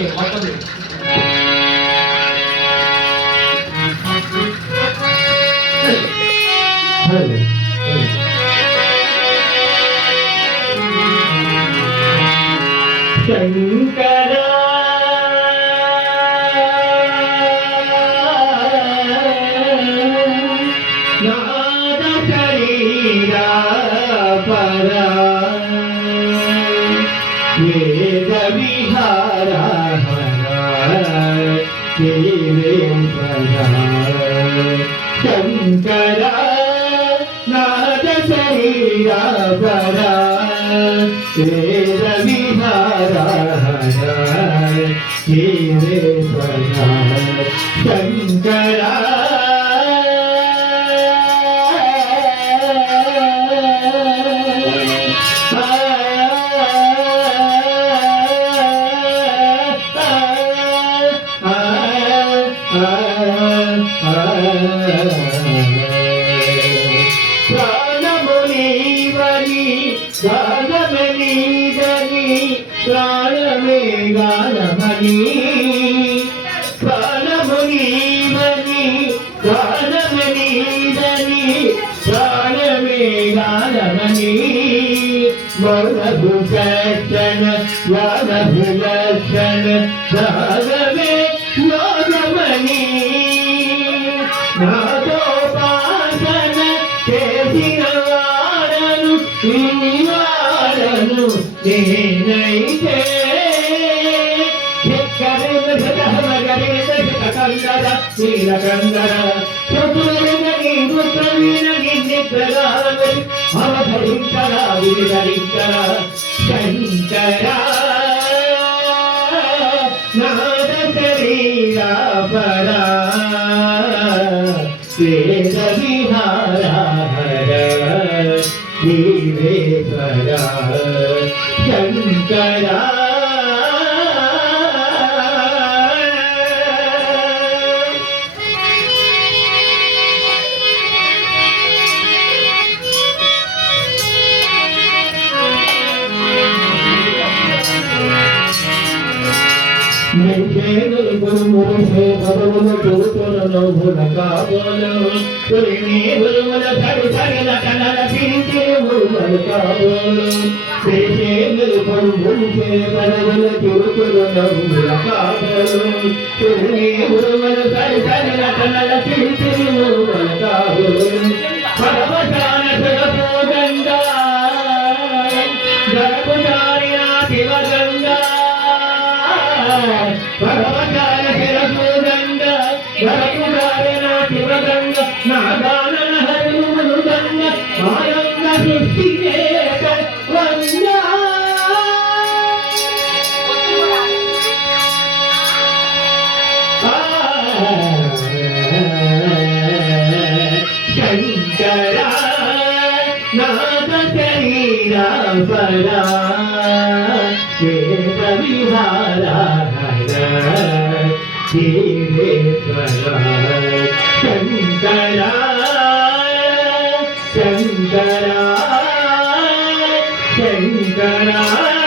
okay మొత్తం శంకర నాద శరీరా పరా వేద విహారా శంకర నాద శరీరా పరా వేద విహారా శంకర ప్రాణమునివని గానమనీదని ప్రాణమే గానమని ప్రాణమునివని గానమనీదని ప్రాణమే గానమని మౌనభూషణ యానభులక్షణ రాగమే యోగమని నాదోపాసన చేసిన వాడను వాడను నేనైతే నీలకందర పుత్రులని పుత్రమీనని నిద్రగాలని అవధరించర విధరించర శంకర నాద శరీరా పరా వేద విహారా జీవేశ్వరా శంకరా నిషేధులు గురుముషే పదవులు చూతులను భులకాబోలు తురిని గురుముల సరి సరిల కనల తిరిగిరుములు కాబోలు నిషేధులు గురుముషే పదవులు చూతులను భులకాబోలు తురిని గురుముల సరి సరిల కనల తిరిగిరుములు కాబోలు పరమశాన జగపోగంగా జగపుచారిణ శివగంగా భగవతాల శిరసూగంగ భరతుగారణ శివగంగ నాగానన హరిమునుగంగ ఆనంద సృష్టి వంగ శంకర నాద శరీరా పరా వేద విహారా జీవేశ్వరా శంకరా శంకరా శంకరా